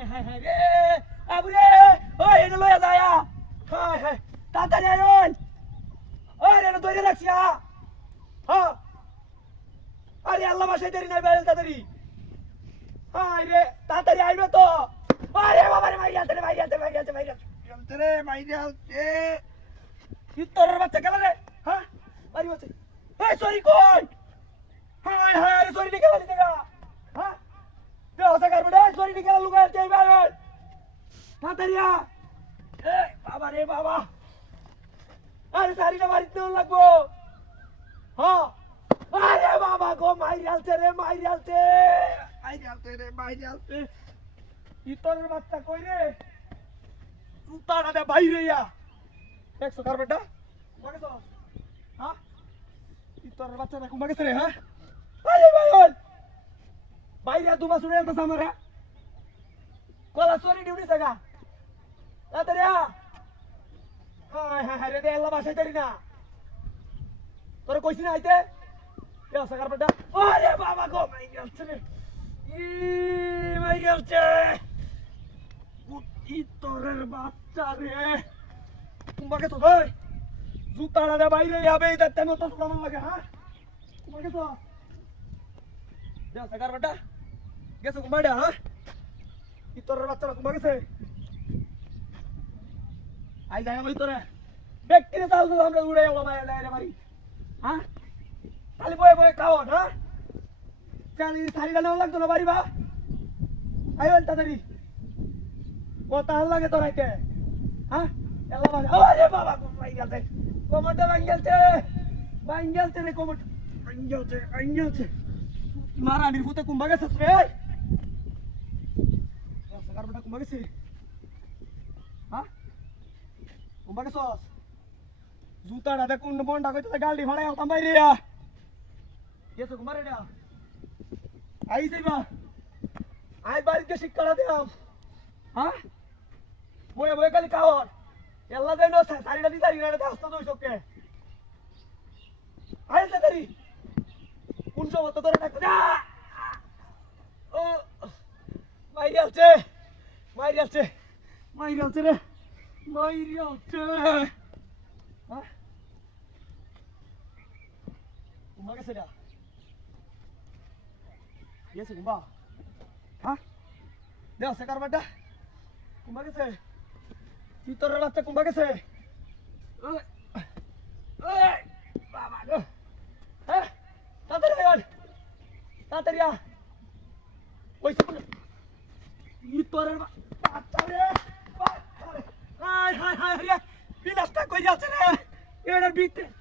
হায় হায় হায় রে আবুরে ওই এটা লয়া যায়া হায় হায় তাড়াতাড়ি আয় ওই রে ধরে রাখছি হ্যাঁ আরে আল্লাহ বাসায় দেরি নাই বাইরে তাড়াতাড়ি হায় রে তাড়াতাড়ি আইবে তো আরে বাবা রে মাইরাতে রে মাইরাতে ইতরের বাচ্চা গেল রে হ্যাঁ বাড়ি বসে এই সরি কই হায় হায় আরে সরি নিকে গেলি দেখা হ্যাঁ তে ওসা কর বেটা সরি নিকে লুকা যাই ভাই তাড়াতাড়ি এ বাবা রে বাবা আরে সারিটা বাড়িতে লাগবো হ্যাঁ আরে বাবা গো মাইরালতে রে মাইরালতে ইতরের বাচ্চা কই রে উতাড়া দে বাইরে দেখছো কার বেটা মাকে তো হ্যাঁ ইতরের বাচ্চা দেখো মাকে রে হ্যাঁ আরে ভাই বাইরে দুমা শুনে একটা সামরে কলা চোরি ডিউটি থাকা তাড়াতাড়ি হায় হায় রে দে আল্লাহ বাসায় তারি না তোরে কইছি না আইতে এ সাকার বেটা আরে বাবা গো মাই গেলছে রে মাই গেলছে ইতরের বাচ্চা রে তোমাকে তো ভাই জুতাড়া দে বাইরে যাবে এটা তেমন তো কেমন লাগে হ্যাঁ তোমাকে তো যা সাকার বেটা গেছো কুমাইডা হ্যাঁ ইতরের বাচ্চারা কুমা গেছে আই যায় ওই তোরে ব্যক্তিরে চাল তো আমরা উড়ে যাবো ভাই রে বাড়ি হ্যাঁ খালি বয়ে বয়ে খাও হ্যাঁ চালি শাড়িটা নেওয়া লাগতো না বাড়ি বা আই বল তাড়াতাড়ি কত হাল লাগে তোর আইতে হ্যাঁ এলা বাজে আরে বাবা ভাই গেছে কোমরটা ভাঙ গেলছে রে কোমর ভাঙ গেলছে মারানির পুতে কুম্বা গেছে রে সাকার বেটা কুম্বা গেছে হ্যাঁ কুম্বা গেছস জুতাটা দে কোন বন্ডা কইতে গালডি ভাড়াই আলতাম বাইরে গেছে কুম্বা রে আই যাইবা আই বাড়িতে শিক্ষা দিলাম হ্যাঁ বয়ে বয়ে খালি খাওয়ার এল্লা দেন সারিটা দি সারি না হাসতে তো সবকে আই তাড়াতাড়ি কোন সময় তো ধরে ডাকতে ও মাইরি আছে রে মাইরি আছে হ্যাঁ কুম্বা গেছে রা গেছে কুম্বা হ্যাঁ দেখ সাকার বেটা কুম্বা গেছে ইতরের বাচ্চা কুম্বা গেছে বাবা গো হ্যাঁ তাড়াতাড়ি পয়সা ইতরের বাচ্চা রে হায় হায় হায় রে বিনাশটা কই যাচ্ছে রে এটার ভিতরে